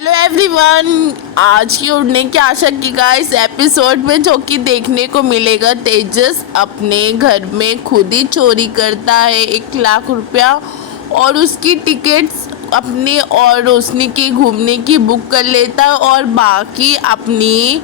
Hello everyone, आज की उड़ने की आशा की गाइस एपिसोड में जो कि देखने को मिलेगा, तेजस अपने घर में खुद ही चोरी करता है 1 लाख रुपया और उसकी टिकट्स अपनी और रोशनी की घूमने की बुक कर लेता है और बाकी अपनी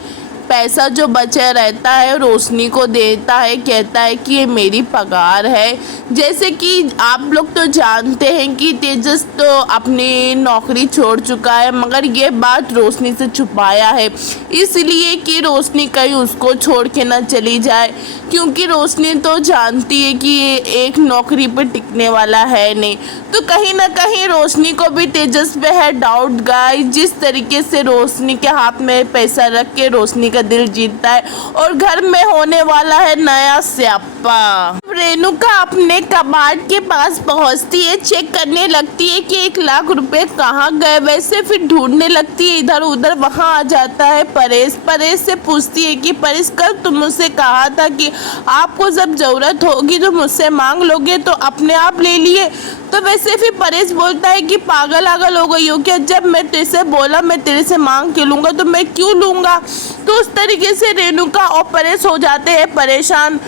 पैसा जो बचा रहता है रोशनी को देता है। कहता है कि ये मेरी पगार है। जैसे कि आप लोग तो जानते हैं कि तेजस तो अपनी नौकरी छोड़ चुका है, मगर ये बात रोशनी से छुपाया है इसलिए कि रोशनी कहीं उसको छोड़ के ना चली जाए, क्योंकि रोशनी तो जानती है कि ये एक नौकरी पर टिकने वाला है नहीं। तो कहीं ना कहीं रोशनी को भी तेजस पे है डाउट गाइस। जिस तरीके से रोशनी के हाथ में पैसा रख के रोशनी का दिल जीतता है और घर में होने वाला है नया स्यापा। रेणुका अपने कबाड़ के पास पहुंचती है, चेक करने लगती है कि 1 लाख रुपए कहाँ गए। वैसे फिर ढूंढने लगती है इधर उधर। वहां आ जाता है परेश। परेश से पूछती है कि परेश, कल तुम मुझसे कहा था कि आपको जब जरूरत होगी तो मुझसे मांग लोगे, तो अपने आप ले लिए। तो वैसे फिर परेश बोलता है कि पागल आगल हो गई हो क्या, जब मैं तेरे से बोला मैं तेरे से मांग के लूँगा तो मैं क्यों लूँगा। तो उस तरीके से रेणुका और परेश हो जाते हैं परेशान।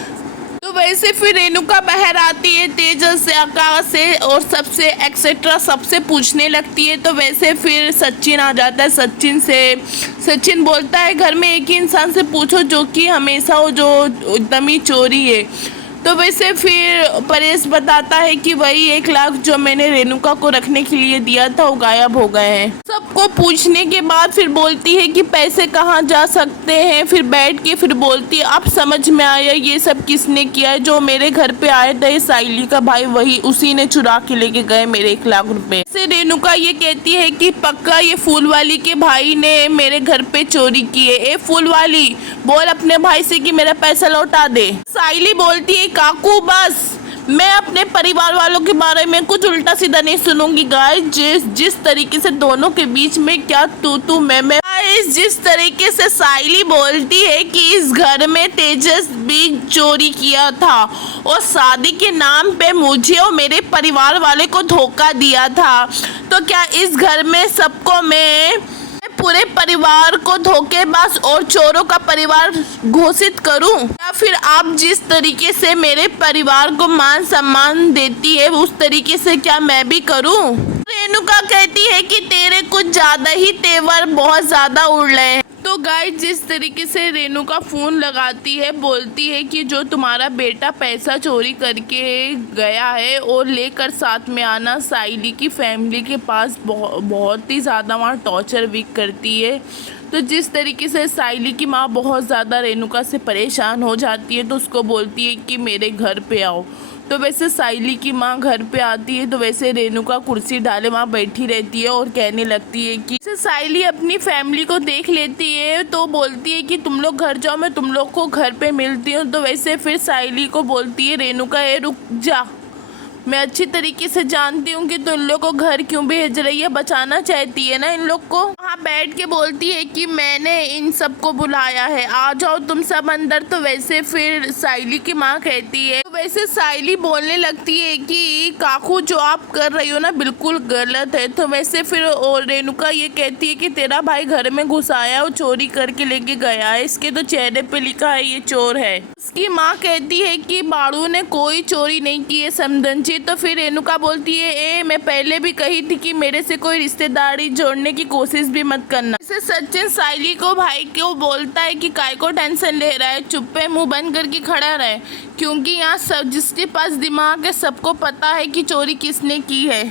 तो वैसे फिर रेणुका बाहर आती है तेजस से, आकाश से और सबसे एक्सेट्रा सबसे पूछने लगती है। तो वैसे फिर सचिन आ जाता है। सचिन बोलता है घर में एक ही इंसान से पूछो जो कि हमेशा वो जो एकदम ही चोरी है। तो वैसे फिर परेश बताता है कि वही 1 लाख जो मैंने रेणुका को रखने के लिए दिया था वो गायब हो गए हैं। सबको पूछने के बाद फिर बोलती है कि पैसे कहाँ जा सकते हैं। फिर बैठ के फिर बोलती है अब समझ में आया ये सब किसने किया है। जो मेरे घर पे आया था ये साइली का भाई, वही उसी ने चुरा के लेके गए मेरे 1 लाख रुपए। से रेणुका ये कहती है कि पक्का ये फूल वाली के भाई ने मेरे घर पे चोरी की है। ए फूल वाली, बोल अपने भाई से कि मेरा पैसा लौटा दे। साइली बोलती है काकू बस, मैं अपने परिवार वालों के बारे में कुछ उल्टा सीधा नहीं सुनूंगी गाइस। जिस तरीके से दोनों के बीच में क्या तू मैं जिस तरीके से साइली बोलती है कि इस घर में तेजस भी चोरी किया था और शादी के नाम पे मुझे और मेरे परिवार वाले को धोखा दिया था, तो क्या इस घर में सबको मैं पूरे परिवार को धोखेबाज और चोरों का परिवार घोषित करूं, या फिर आप जिस तरीके से मेरे परिवार को मान सम्मान देती है उस तरीके से क्या मैं भी करूं। रेणुका कहती है कि तेरे कुछ ज्यादा ही तेवर बहुत ज्यादा उड़ रहे हैं। तो गाइस जिस तरीके से रेणुका फ़ोन लगाती है, बोलती है कि जो तुम्हारा बेटा पैसा चोरी करके गया है और लेकर साथ में आना। साइली की फैमिली के पास बहुत ही ज़्यादा वहाँ टॉर्चर भी करती है। तो जिस तरीके से साइली की माँ बहुत ज़्यादा रेणुका से परेशान हो जाती है तो उसको बोलती है कि मेरे घर पे आओ। तो वैसे साइली की माँ घर पे आती है तो वैसे रेणुका कुर्सी डाले वहाँ बैठी रहती है और कहने लगती है कि साइली अपनी फैमिली को देख लेती है तो बोलती है कि तुम लोग घर जाओ, मैं तुम लोग को घर पे मिलती हूँ। तो वैसे फिर साइली को बोलती है रेणुका ये रुक जा, मैं अच्छी तरीके से जानती हूँ कि तुम इन लोग को घर क्यों भेज रही है, बचाना चाहती है ना इन लोग को। वहाँ बैठ के बोलती है कि मैंने इन सबको बुलाया है, आ जाओ तुम सब अंदर। तो वैसे फिर साइली की माँ कहती है, तो वैसे साइली बोलने लगती है कि काकू जो आप कर रही हो ना बिल्कुल गलत है। तो वैसे फिर रेणुका ये कहती है कि तेरा भाई घर में घुस आया और चोरी करके लेके गया है, इसके तो चेहरे पे लिखा है ये चोर है। उसकी माँ कहती है कि बाड़ू ने कोई चोरी नहीं की है समझन जी। तो फिर रेणुका बोलती है मैं पहले भी कही थी कि मेरे से कोई रिश्तेदारी जोड़ने की कोशिश भी मत करना। इसे सचिन साइली को भाई को बोलता है कि काय को टेंशन ले रहा है, चुप्पे मुंह बंद करके खड़ा रहे, क्योंकि यहाँ सब जिसके पास दिमाग है सबको पता है कि चोरी किसने की है।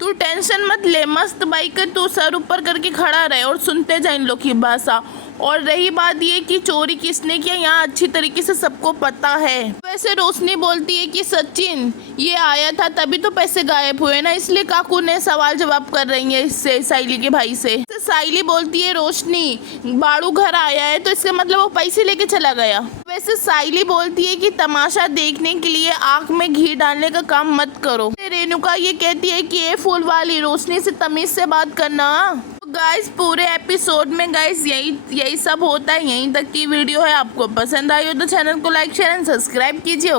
तू टेंशन मत ले, मस्त बाई कर, तू सर ऊपर करके खड़ा रहे और सुनते जा इन लोग की भाषा। और रही बात ये कि चोरी किसने किया, यहाँ अच्छी तरीके से सबको पता है। वैसे रोशनी बोलती है कि सचिन ये आया था तभी तो पैसे गायब हुए ना, इसलिए काकू ने सवाल जवाब कर रही है इससे साइली के भाई से। साइली बोलती है रोशनी बाड़ू घर आया है तो इसका मतलब वो पैसे लेके चला गया। वैसे साइली बोलती है कि तमाशा देखने के लिए आँख में घी डालने का काम मत करो। रेणुका ये कहती है कि ये फूल वाली रोशनी से तमीज से बात करना। गाइस पूरे एपिसोड में गाइस यही सब होता है। यहीं तक की वीडियो है। आपको पसंद आई हो तो चैनल को लाइक शेयर एंड सब्सक्राइब कीजिए।